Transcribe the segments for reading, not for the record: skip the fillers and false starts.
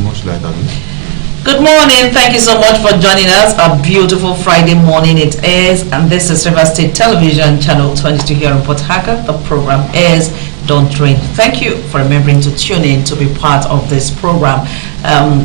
Much like that. Good morning. Thank you so much for joining us. A beautiful Friday morning it is, and this is River State Television, Channel 22 here in Port Harcourt. The program is Don't Drink. Thank you for remembering to tune in to be part of this program.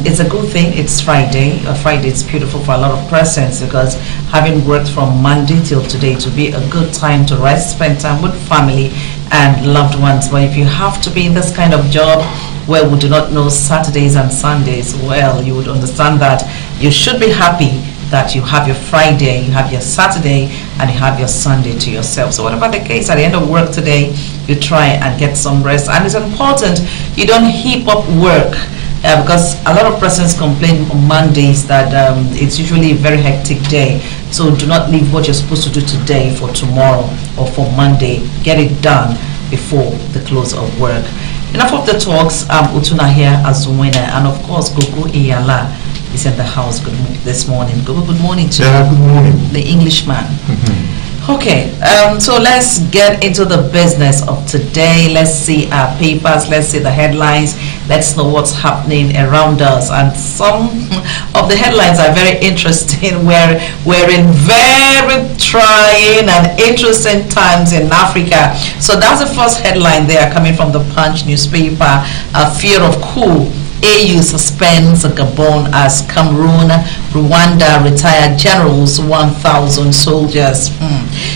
It's a good thing. It's Friday. Friday is beautiful for a lot of persons because having worked from Monday till today to be a good time to rest, spend time with family and loved ones. But if you have to be in this kind of job where we do not know Saturdays and Sundays, well, you would understand that you should be happy that you have your Friday, you have your Saturday, and you have your Sunday to yourself. So whatever the case, at the end of work today, you try and get some rest. And it's important you don't heap up work because a lot of persons complain on Mondays that it's usually a very hectic day. So do not leave what you're supposed to do today for tomorrow or for Monday. Get it done before the close of work. Enough of the talks. Utuna here as winner, and of course Gogo Iyala is in the house this morning. Gogo, good morning to you. Good morning. The Englishman. Okay, so let's get into the business of today. Let's see our papers, let's see the headlines, let's know what's happening around us. And some of the headlines are very interesting. We're in very trying and interesting times in Africa. So that's the first headline there coming from the Punch newspaper. A fear of coup. AU suspends Gabon as Cameroon, Rwanda retired generals 1,000 soldiers.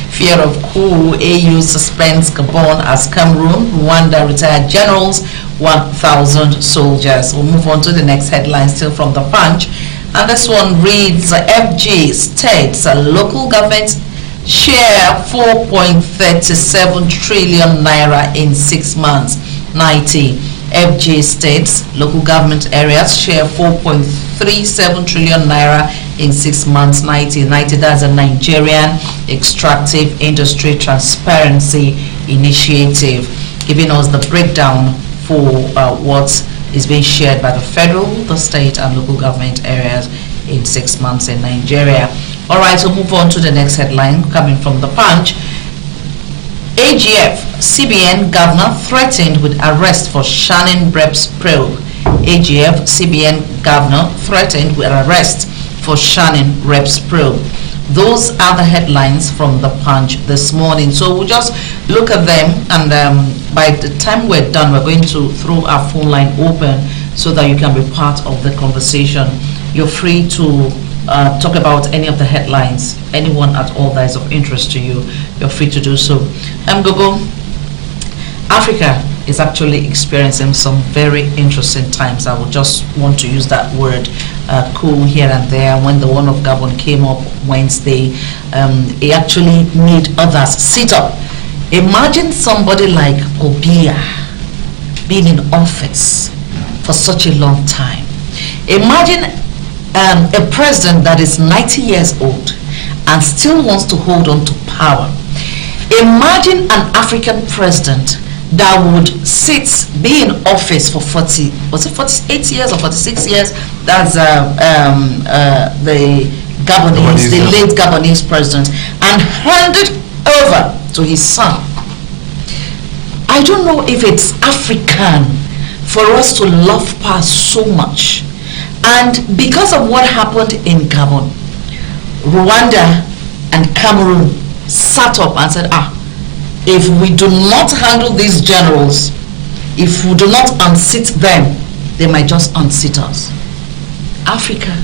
Fear of coup. AU suspends Gabon as Cameroon, Rwanda retired generals 1,000 soldiers. We'll move on to the next headline, still from the Punch. And this one reads, FG states local governments share 4.37 trillion naira in 6 months. 90. FG states local government areas share 4.37 trillion naira in 6 months. 90. That's a Nigerian Extractive Industry Transparency Initiative, giving us the breakdown for what is being shared by the federal, the state and local government areas in 6 months in Nigeria. All right, so move on to the next headline coming from the Punch. AGF, CBN governor threatened with arrest for Shannon Breps probe. AGF, CBN governor threatened with arrest for Shannon Breps probe. Those are the headlines from the Punch this morning. So we'll just look at them, and by the time we're done, we're going to throw our phone line open so that you can be part of the conversation. You're free to talk about any of the headlines, anyone at all that is of interest to you, you're free to do so. Gogo, Africa is actually experiencing some very interesting times. I would just want to use that word, cool here and there. When the one of Gabon came up Wednesday, it actually made others sit up. Imagine somebody like Obia being in office for such a long time. Imagine a president that is 90 years old and still wants to hold on to power. Imagine an African president that would be in office for 48 years or 46 years. That's the Gabonese, the late Gabonese president, and hand it over to his son. I don't know if it's African for us to love power so much. And because of what happened in Gabon, Rwanda and Cameroon sat up and said, if we do not handle these generals, if we do not unseat them, they might just unseat us. Africa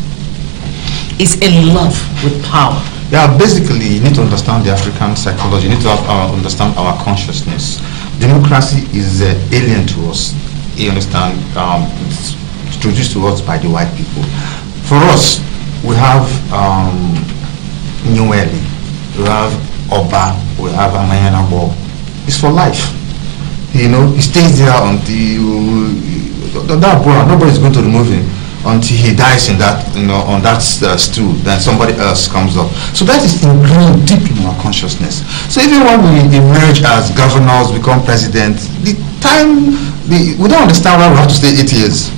is in love with power. Yeah, basically, you need to understand the African psychology. You need to understand our consciousness. Democracy is alien to us. You understand? It's introduced to us by the white people. For us, we have Neweli, we have Oba, we have Amayanabo. It's for life. You know, he stays there until that boy, nobody's going to remove him until he dies in that, on that stool. Then somebody else comes up. So that is ingrained deep in our consciousness. So even when we emerge as governors, become president, we don't understand why we have to stay 8 years.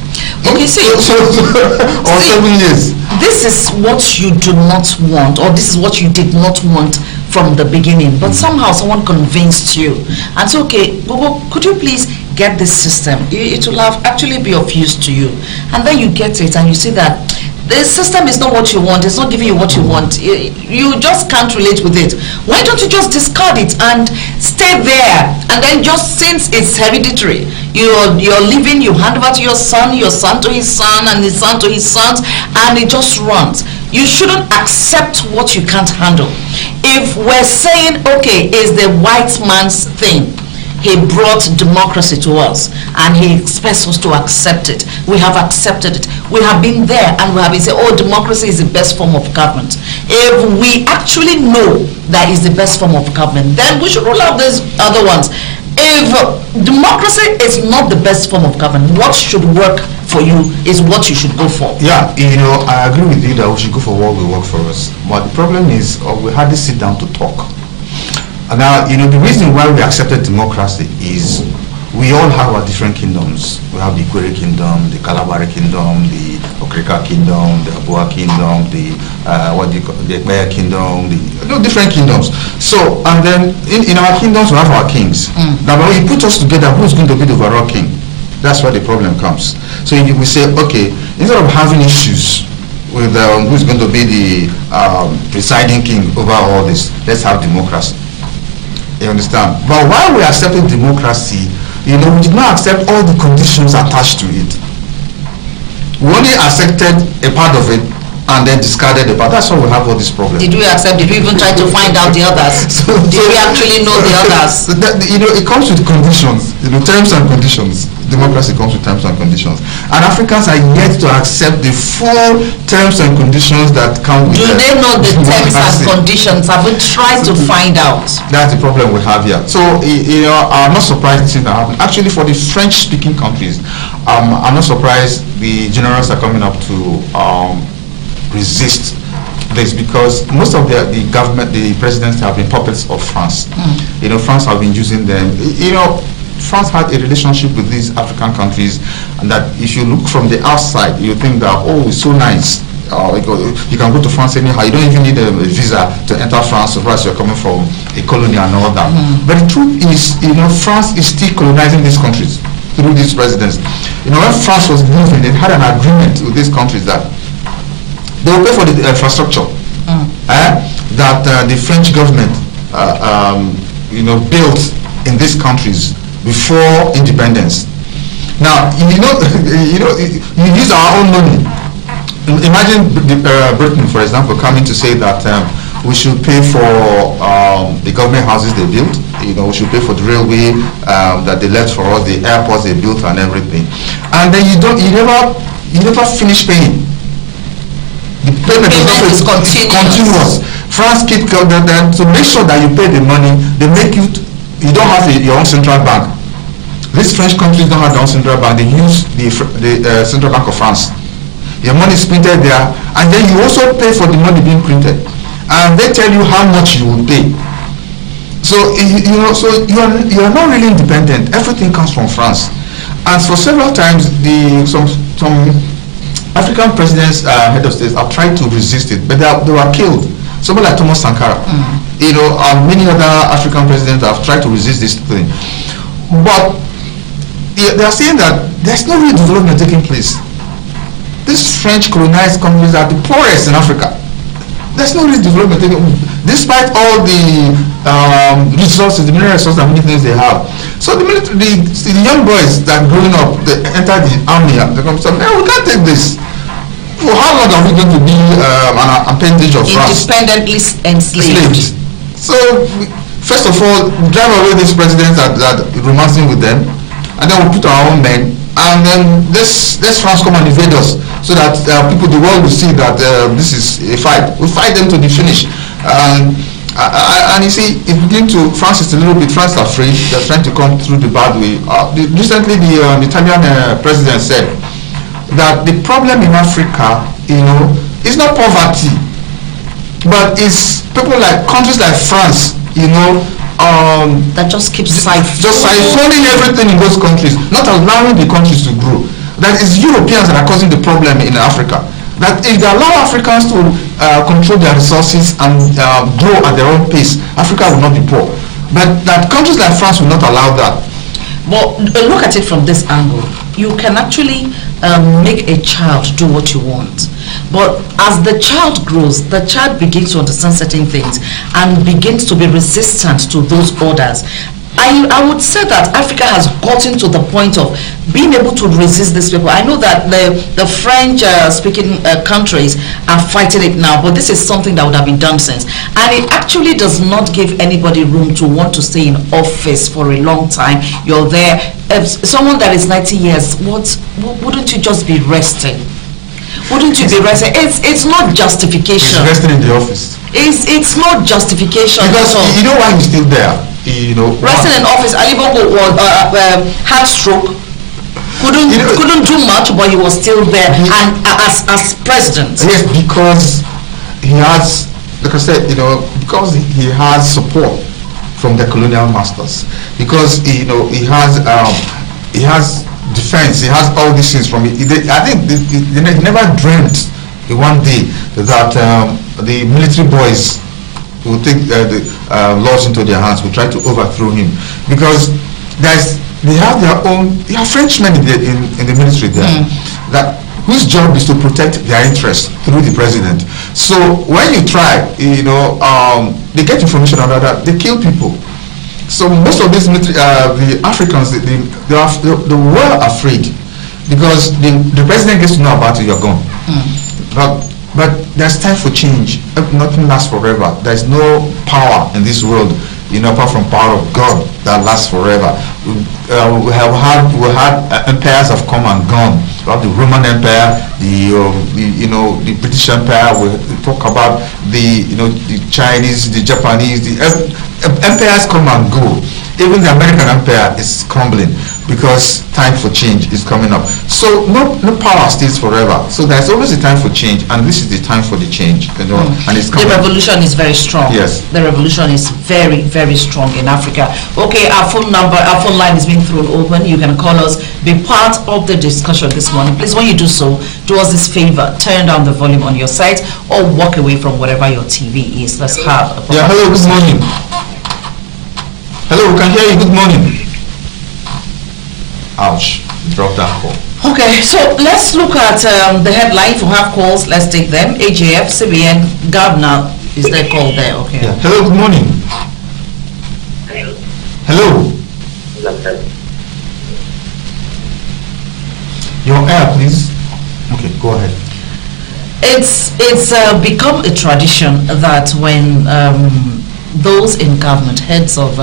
Okay, see, or 7 years. This is what you do not want, or this is what you did not want from the beginning, but somehow someone convinced you and said, okay, Gogo, could you please get this system, it will have actually be of use to you. And then you get it and you see that the system is not what you want, it's not giving you what you want, you just can't relate with it. Why don't you just discard it and stay there? And then just since it's hereditary, you're living, you hand over to your son to his son, and his son to his sons, and it just runs. You shouldn't accept what you can't handle. If we're saying, okay, it's the white man's thing, he brought democracy to us and he expects us to accept it. We have accepted it. We have been there and we have been saying, oh, democracy is the best form of government. If we actually know that is the best form of government, then we should rule out these other ones. If democracy is not the best form of government, what should work for you is what you should go for. Yeah, I agree with you that we should go for what will work for us. But the problem is we hardly sit down to talk. And now, the reason why we accepted democracy is we all have our different kingdoms. We have the Ikwere kingdom, the Kalabari kingdom, the Okrika kingdom, the Abua kingdom, the Ekpeye kingdom, the different kingdoms. So, and then in our kingdoms we have our kings. Now, when you put us together, who's going to be the overall king? That's where the problem comes. So we say, okay, instead of having issues with who's going to be the presiding king over all this, let's have democracy. You understand? But while we accepted democracy, we did not accept all the conditions attached to it. We only accepted a part of it and then discarded the part. That's why we have all these problems. Did we accept? Did we even try to find out the others? Did we actually know the others? It comes with conditions, terms and conditions. Democracy comes with terms and conditions. And Africans are yet to accept the full terms and conditions that come with Do they know the terms and conditions? Have we tried to find out? That's the problem we have here. So, I'm not surprised this thing that happened. Actually, for the French-speaking countries, I'm not surprised the generals are coming up to resist this, because most of the government, the presidents have been puppets of France. France have been using them. France had a relationship with these African countries, and that if you look from the outside, you think that, oh, it's so nice. You can go to France anyhow. You don't even need a visa to enter France, unless you're coming from a colony and all that. But the truth is, France is still colonizing these countries through these presidents. When France was moving, it had an agreement with these countries that they will pay for the infrastructure that the French government, built in these countries before independence. Now, you use our own money. Imagine Britain, for example, coming to say that we should pay for the government houses they built. We should pay for the railway that they left for us, the airports they built, and everything. And then you never finish paying. The payment is continuous. France keep them to make sure that you pay the money. They make you don't have your own central bank. These French countries don't have their own central bank. They use the Central Bank of France. Your money is printed there, and then you also pay for the money being printed, and they tell you how much you will pay. So so you are not really independent. Everything comes from France, and for several times some African presidents, head of states, have tried to resist it, but they were killed. Someone like Thomas Sankara, many other African presidents have tried to resist this thing, but they are saying that there's no real development taking place. These French colonized countries are the poorest in Africa. There's no real development taking place, despite all the resources, the mineral resources, and many things they have. So the young boys that are growing up, they enter the army, and they come and say, we can't take this. For how long are we going to be an appendage of France? Independently enslaved. So, first of all, drive away these presidents that romancing with them, and then we put our own men, and then this France come and invade us, so that the world will see that this is a fight. We fight them to the finish. And you see, France is a little bit, France is afraid. They're trying to come through the bad way. Recently, the Italian president said that the problem in Africa, is not poverty, but it's people like countries like France, that just keeps siphoning everything in those countries, not allowing the countries to grow. That is Europeans that are causing the problem in Africa. That if they allow Africans to control their resources and grow at their own pace, Africa will not be poor. But that countries like France will not allow that. But look at it from this angle. You can actually make a child do what you want. But as the child grows, the child begins to understand certain things and begins to be resistant to those orders. I would say that Africa has gotten to the point of being able to resist these people. I know that the French-speaking countries are fighting it now, but this is something that would have been done since. And it actually does not give anybody room to want to stay in office for a long time. You're there. Someone that is 90 years, wouldn't you just be resting? Wouldn't you be resting? It's not justification. He's resting in the office. It's not justification. Because you know why he's still there. You know, resting in office, Ali Bongo had stroke, couldn't do much, but he was still there and as president. Yes, because he has, like I said, because he has support from the colonial masters. Because he has defense, he has all these things from it. I think they never dreamt one day that the military boys will take the laws into their hands, will try to overthrow him, because they have their own. They are Frenchmen in the military there, that whose job is to protect their interests through the president. So when you try, they get information about that, they kill people. So most of these military, the Africans, they were afraid, because the president gets to know about it, you're gone. But there's time for change. Nothing lasts forever. There's no power in this world, apart from power of God, that lasts forever. We had empires have come and gone. We have the Roman Empire, the British Empire. We talk about the Chinese, the Japanese. The empires come and go. Even the American Empire is crumbling, because time for change is coming up. So no power stays forever. So there's always a time for change, and this is the time for the change. And it's coming. The revolution is very strong. Yes. The revolution is very, very strong in Africa. Okay, our phone line is being thrown open. You can call us, be part of the discussion this morning. Please, when you do so, do us this favor: turn down the volume on your site or walk away from whatever your TV is. Let's have a hello, good morning. Hello, we can hear you. Good morning. Ouch, drop that call. Okay, so let's look at the headline. If you have calls, let's take them. AGF, CBN, Governor, is their call there? Okay. Yeah. Hello, good morning. Hello. Your air, please. Okay, go ahead. It's become a tradition that when those in government, heads of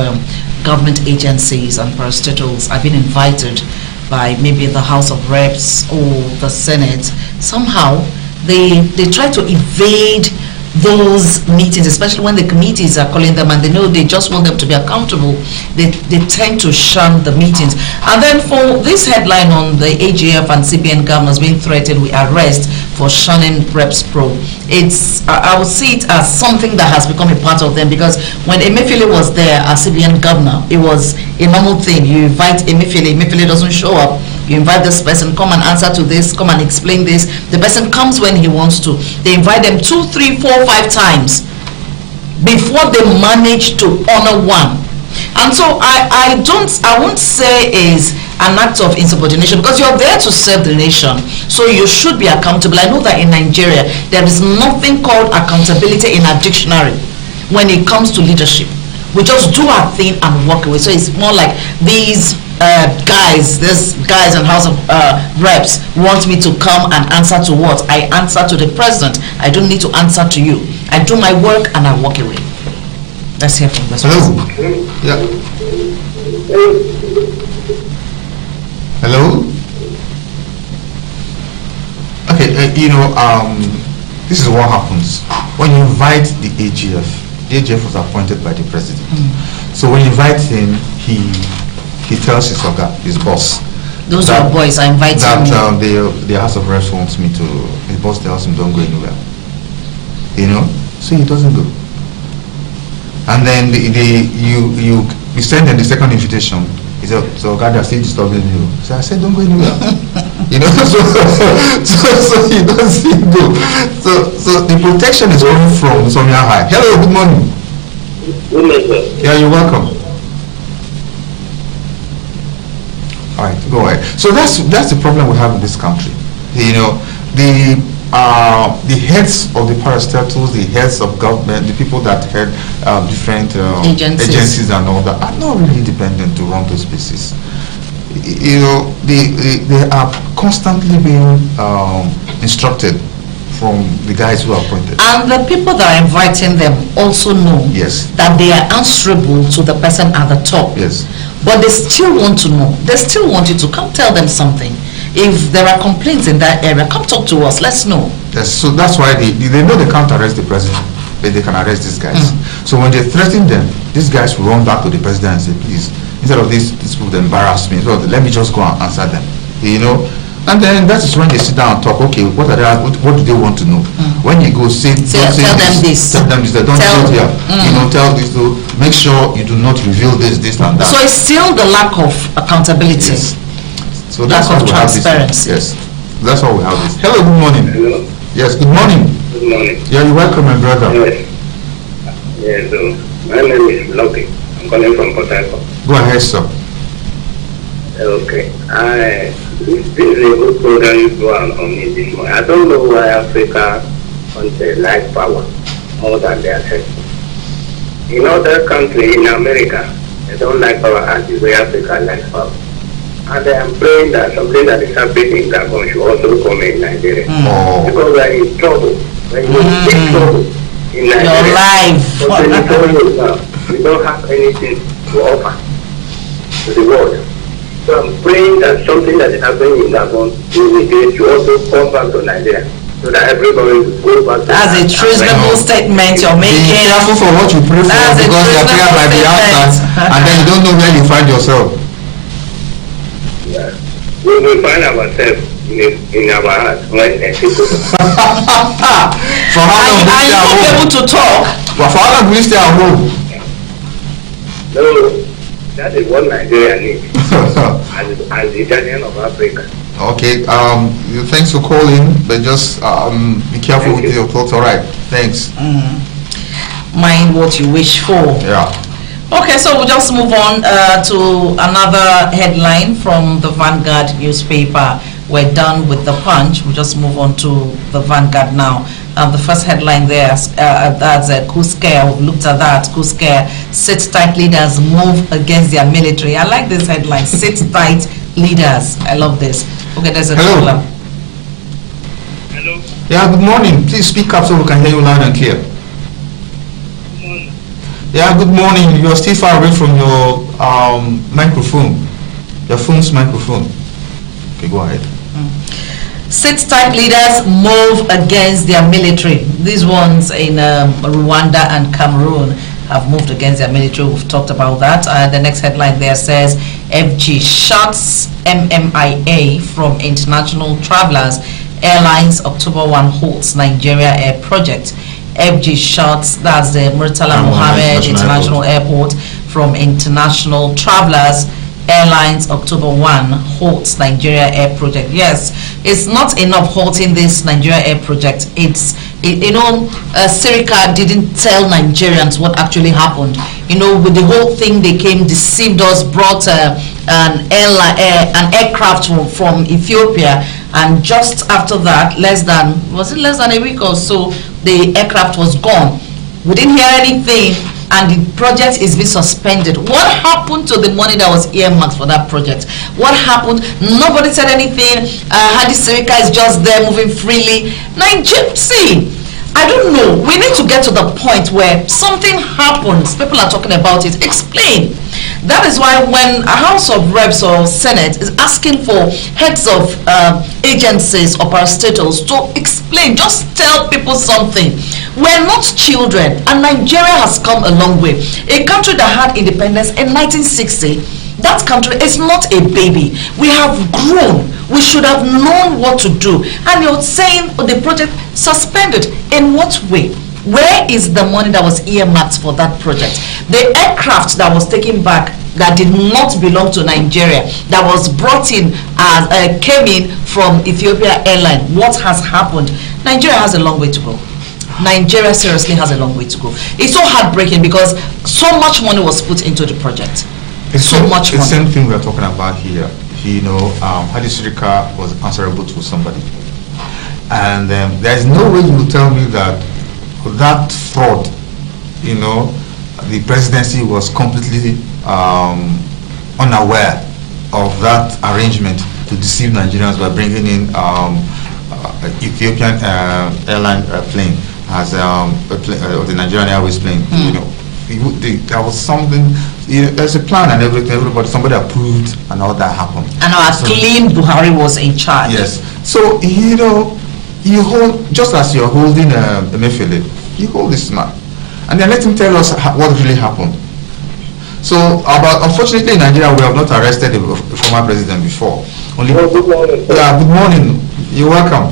government agencies and parastatals, have been invited by maybe the House of Reps or the Senate, somehow they try to evade those meetings, especially when the committees are calling them and they know they just want them to be accountable. They tend to shun the meetings. And then for this headline on the AGF and CBN governors being threatened with arrest for shunning Reps Pro, I would see it as something that has become a part of them, because when Emefiele was there as CBN governor, it was a normal thing. You invite Emefiele doesn't show up. You invite this person, come and answer to this, come and explain this. The person comes when he wants to. They invite them 2, 3, 4, 5 times before they manage to honor one. And so I won't say is an act of insubordination, because you're there to serve the nation, so you should be accountable. I know that in Nigeria there is nothing called accountability in our dictionary when it comes to leadership. We just do our thing and walk away. So it's more like these guys in House of Reps want me to come and answer to what? I answer to the president. I don't need to answer to you. I do my work and I walk away. Let's hear from this person. Yeah. Hello? Okay, this is what happens. When you invite the AGF was appointed by the president. So when you invite him, he tells his boss. Those are boys, I invite him. That the House of Reps wants me to, his boss tells him don't go anywhere. So he doesn't go. And then you send them the second invitation. He said, so God, they're still disturbing you. So I said, don't go anywhere. So he doesn't go. So the protection is coming from somewhere high. Hello, good morning. Good morning, sir. Yeah, you're welcome. All right, go ahead. So that's the problem we have in this country. You know, the heads of the parastatals, the heads of government, the people that head different agencies and all that are not really independent to run those places. You know, they are constantly being instructed from the guys who are appointed. And the people that are inviting them also know that they are answerable to the person at the top. Yes. But they still want to know. They still want you to come tell them something. If there are complaints in that area, come talk to us. Let's know. Yes, so that's why they know they can't arrest the president, but they can arrest these guys. So when they threaten them, these guys will run back to the president and say, please, instead of these people that embarrass me, so let me just go and answer them. You know? And then that is when they sit down and talk, okay, what do they want to know? When you go tell them this. Tell them this, they don't do it here. You know, tell this to make sure you do not reveal this and that. So it's still the lack of accountability. Yes. So that's what we have this. Yes. That's what we have this. Hello, good morning. Hello. Yes, good morning. Good morning. Yeah, you're welcome, my brother. Yes. Yes, my name is Lucky. I'm calling from Port Harcourt. Go ahead, sir. Okay. This is a good program you go on it this morning. I don't know why Africa wants a life power more than their head. In other countries, in America, they don't like power as the way Africa likes power. And I am praying that something that is happening in Gabon should also come in Nigeria. Because we are in trouble. When you big trouble in Nigeria, your life. We don't have anything to offer to the world. So I'm praying that something that is happening in Gabon should also come back to Nigeria, so that everybody will go back to That's a treasonable statement you're making. Be careful for what you pray for, because your prayer might be answered, and then you don't know where you find yourself. Yeah. We will find ourselves in our hearts when people. For how long will you stay at home? Able to talk. For how long will you stay at home? No. That is what Nigeria needs as the Italian of Africa. Okay, thanks for calling, but just be careful with your thoughts. All right, thanks. Mind what you wish for. Yeah. Okay, so we'll just move on to another headline from the Vanguard newspaper. We're done with the Punch. We'll just move on to the Vanguard now. The first headline there, that's a coup scare. We've looked at that. Coup scare. Sit tight leaders move against their military. I like this headline. Sit tight leaders. I love this. Okay, there's a caller. Hello. Yeah, good morning. Please speak up so we can hear you loud and clear. Good morning. Yeah, good morning. You're still far away from your microphone. Your phone's microphone. Okay, go ahead. Sit tight leaders move against their military. These ones in Rwanda and Cameroon have moved against their military. We've talked about that. The next headline there says, FG shuts MMIA from international travelers. Airlines October 1 holds Nigeria Air Project. FG shuts, that's the Murtala Mohammed International Airport, from international travelers. Airlines October 1 halts Nigeria Air Project. Yes, it's not enough halting this Nigeria Air Project. Sirica didn't tell Nigerians what actually happened. You know, with the whole thing, they came, deceived us, brought an aircraft from Ethiopia, and just after that, less than a week or so, the aircraft was gone. We didn't hear anything, and the project is being suspended. What happened to the money that was earmarked for that project? What happened? Nobody said anything. Hadi Sirika is just there moving freely. See, I don't know. We need to get to the point where something happens. People are talking about it. Explain. That is why when a House of Reps or Senate is asking for heads of agencies or parastatals to explain, just tell people something. We're not children, and Nigeria has come a long way. A country that had independence in 1960, that country is not a baby. We have grown. We should have known what to do. And you're saying the project suspended. In what way? Where is the money that was earmarked for that project? The aircraft that was taken back, that did not belong to Nigeria, that was brought in, came in from Ethiopia Airlines. What has happened? Nigeria has a long way to go. Nigeria seriously has a long way to go. It's so heartbreaking because so much money was put into the project. It's the same thing we are talking about here. Hadi Sirika was answerable to somebody. And there is no way you will tell me that fraud, the presidency was completely unaware of that arrangement to deceive Nigerians by bringing in Ethiopian airline plane as the Nigerian Airways plane. There was something. There's a plan and everything. Somebody approved, and all that happened. And our clean Buhari was in charge. Yes. So you hold, just as you're holding Emefiele, you hold this man, and then let him tell us what really happened. So, unfortunately in Nigeria, we have not arrested a former president before. Only. Good morning. Yeah, good morning. You're welcome.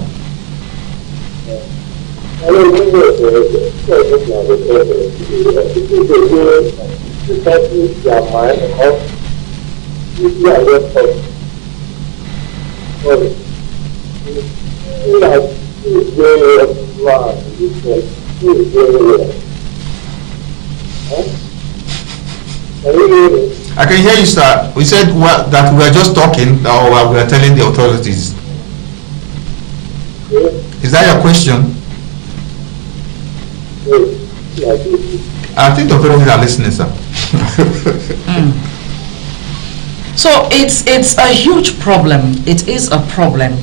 I can hear you, sir. We said that we are just talking, or we are telling the authorities. Is that your question? I think the authorities are listening, sir. So it's a huge problem. It is a problem.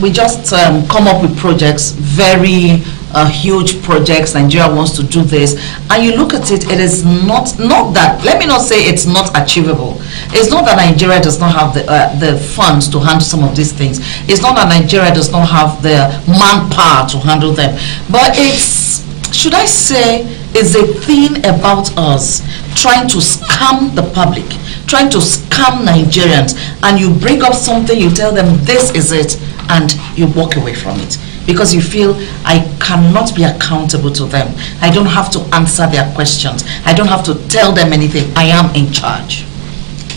We just come up with projects, very huge projects. Nigeria wants to do this, and you look at it. It is not that. Let me not say it's not achievable. It's not that Nigeria does not have the funds to handle some of these things. It's not that Nigeria does not have the manpower to handle them. But it's, should I say, is a thing about us trying to scam the public, trying to scam Nigerians, and you bring up something, you tell them this is it, and you walk away from it because you feel I cannot be accountable to them. I don't have to answer their questions. I don't have to tell them anything. I am in charge.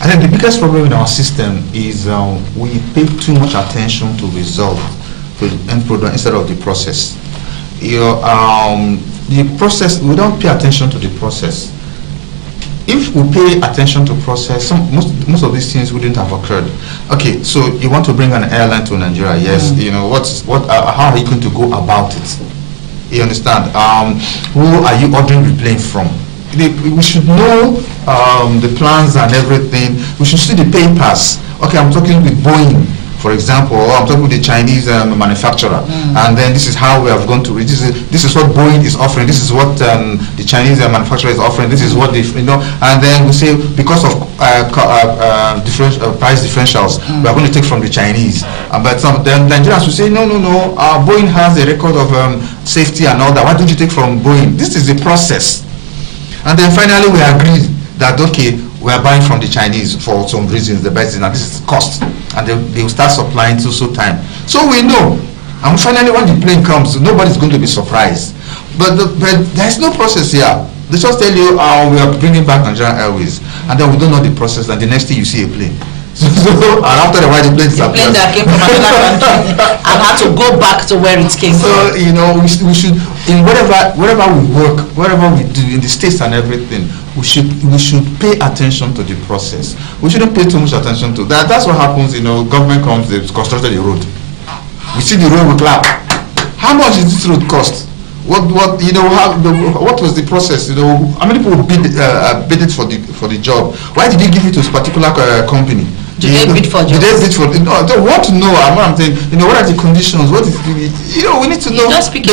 I think the biggest problem in our system is we pay too much attention to result, to the end product, instead of the process. The process, we don't pay attention to the process. If we pay attention to process, most of these things wouldn't have occurred. Okay, so you want to bring an airline to Nigeria? Yes. How are you going to go about it? You understand? Who are you ordering the plane from? We should know the plans and everything. We should see the papers. Okay, I'm talking with Boeing, for example, or I'm talking with the Chinese manufacturer, and then this is how we have gone to reach. This is what Boeing is offering. This is what the Chinese manufacturer is offering. This is what they, and then we say because of price differentials, we are going to take from the Chinese. But then Nigerians will say, no. Boeing has a record of safety and all that. Why don't you take from Boeing? This is the process. And then finally we agreed that, okay, we are buying from the Chinese for some reasons, the best, and this is cost. And they will start supplying to so time. So we know. And finally when the plane comes, nobody's going to be surprised. But there's no process here. They just tell you, we are bringing back Nigerian Airways. And then we don't know the process, and the next thing you see a plane. And after a while the plane disappears. The plane that came from another country and had to go back to where it came from. So, we should, in whatever we work, whatever we do in the states and everything, we should pay attention to the process. We shouldn't pay too much attention to that. That's what happens. Government comes, they've constructed a road. We see the road, we clap. How much is this road cost? What was the process? How many people bid it for the job? Why did they give it to a particular company? Did they bid for jobs? Did they bid for? No, they want to know. I'm saying, what are the conditions? What is we need to know. You just pick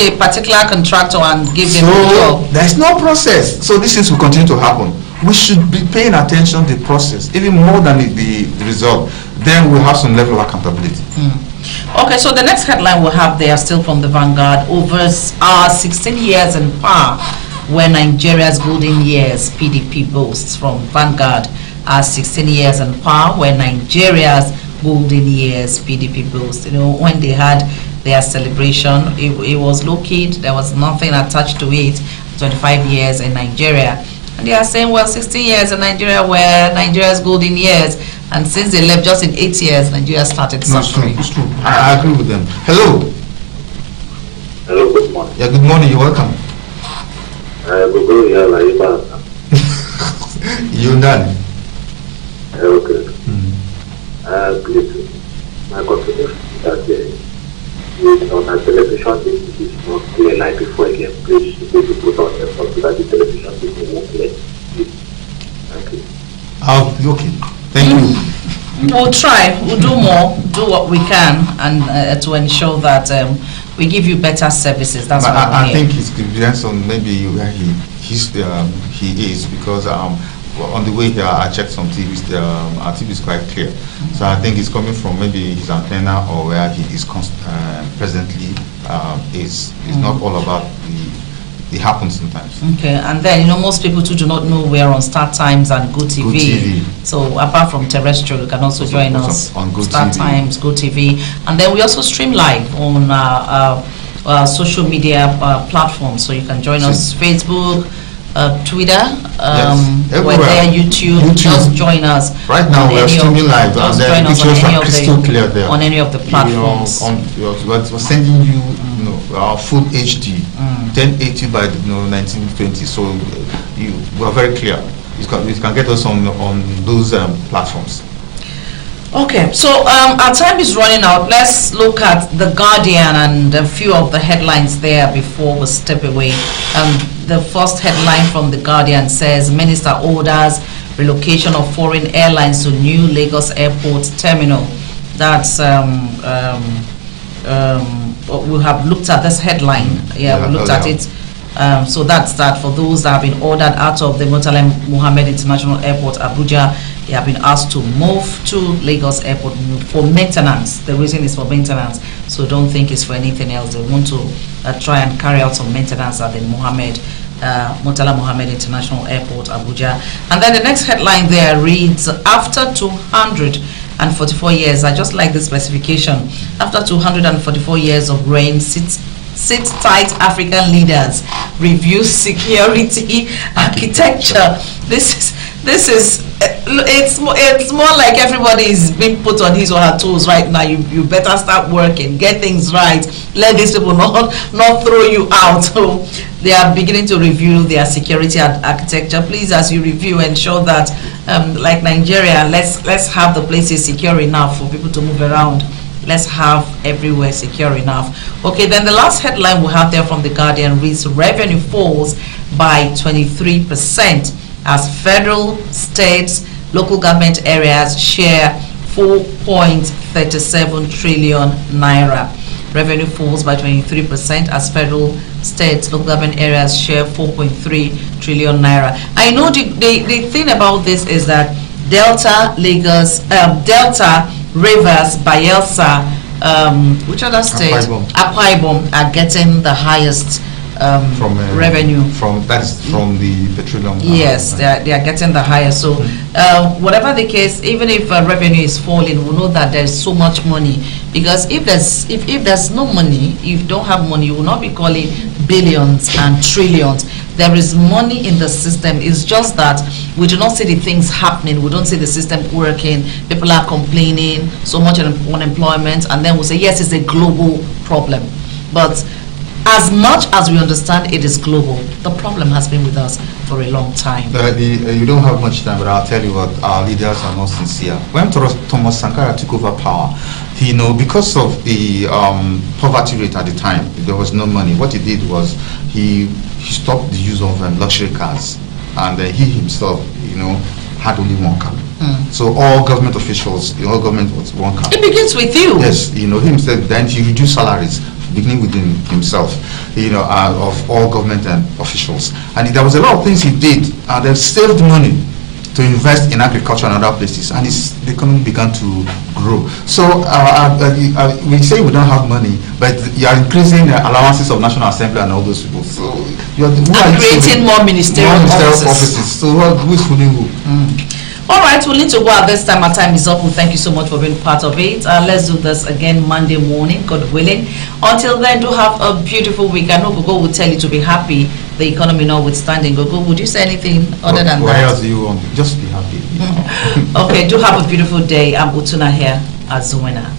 a particular contractor and give them the job. There's no process. So these things will continue to happen. We should be paying attention to the process, even more than the result. Then we'll have some level of accountability. Okay, so the next headline we'll have there, still from the Vanguard, over 16 years in power, where Nigeria's golden years, PDP boasts, from Vanguard. 16 years in power, where Nigeria's golden years, PDP boasts. When they had their celebration, it was low-key, there was nothing attached to it. 25 years in Nigeria. And they are saying, well, 16 years in Nigeria were Nigeria's golden years. And since they left, just in 8 years, Nigeria started suffering. It's true. I agree with them. Hello. Hello, good morning. Yeah, good morning. You're welcome. Good morning. You're done. Okay. Please, my contribution is that on a television, this is not clear like before again. Please, if you put on the phone so that the television people won't play. Thank you. Okay. Thank you. We'll try. We'll do more. Do what we can, and to ensure that we give you better services. That's what I think it depends on maybe where he is, because on the way here I checked some TVs. Our TV is quite clear, so I think it's coming from maybe his antenna or where he is presently. It's not all about it happens sometimes. Okay, and then most people too do not know we're on Star Times and Go TV. Go TV. So apart from terrestrial, you can also join us on Go Star TV. Times, Go TV, and then we also stream live on social media platforms. So you can join us Facebook, Twitter, yes. we're there, YouTube. Just join us. Right now we are streaming live, and join the us pictures are crystal clear there. On any of the platforms. We're sending you, our full HD, 1080 by 1920. So we are very clear. You can get us on those platforms. Okay, so our time is running out. Let's look at The Guardian and a few of the headlines there before we step away. The first headline from The Guardian says, Minister orders relocation of foreign airlines to new Lagos Airport terminal. That's, we have looked at this headline. Yeah, we looked at it. So that's that. For those that have been ordered out of the Murtala Muhammed International Airport, Abuja, they have been asked to move to Lagos Airport for maintenance. The reason is for maintenance, so don't think it's for anything else. They want to try and carry out some maintenance at the Murtala Muhammed International Airport, Abuja. And then the next headline there reads, after 244 years, I just like the specification, after 244 years of reign, sit tight African leaders review security architecture. This is it's more like everybody is being put on his or her toes right now. You better start working, get things right, let these people not throw you out. So they are beginning to review their security architecture. Please, as you review, ensure that like Nigeria, let's have the places secure enough for people to move around. Let's have everywhere secure enough. Okay, then the last headline we have there from The Guardian reads, revenue falls by 23% as federal, states, local government areas share 4.37 trillion naira. Revenue falls by 23% as federal, states, local government areas share 4.3 trillion naira. I know the thing about this is that Delta, Lagos, Delta, Rivers, Bayelsa, which other state? Akwa Ibom are getting the highest revenue. That's from the petroleum. Yes, they are getting the highest. So whatever the case, even if revenue is falling, we know that there's so much money. Because if there's no money, if you don't have money, you will not be calling billions and trillions. There is money in the system. It's just that we do not see the things happening. We don't see the system working. People are complaining, so much unemployment, and then we'll say, yes, it's a global problem. But as much as we understand it is global, the problem has been with us for a long time. You don't have much time, but I'll tell you what, our leaders are not sincere. When Thomas Sankara took over power, because of the poverty rate at the time, there was no money. What he did was he stopped the use of luxury cars, and he himself, had only one car. So all government officials, all government was one car. It begins with you. Yes, himself. Then he reduced salaries, beginning within himself, of all government and officials. And there was a lot of things he did, and they saved money to invest in agriculture and other places, and the economy began to grow. So we say we don't have money, but you are increasing the allowances of National Assembly and all those people. So you are creating more ministerial offices. So who is fooling who? All right, we'll need to go at this time. Our time is up. Well, thank you so much for being part of it. Let's do this again Monday morning, God willing. Until then, do have a beautiful week. I know Gogo will tell you to be happy, the economy notwithstanding. Gogo, would you say anything other than that? Why else do you want to just be happy? Okay, do have a beautiful day. I'm Utuna here at Zuwena.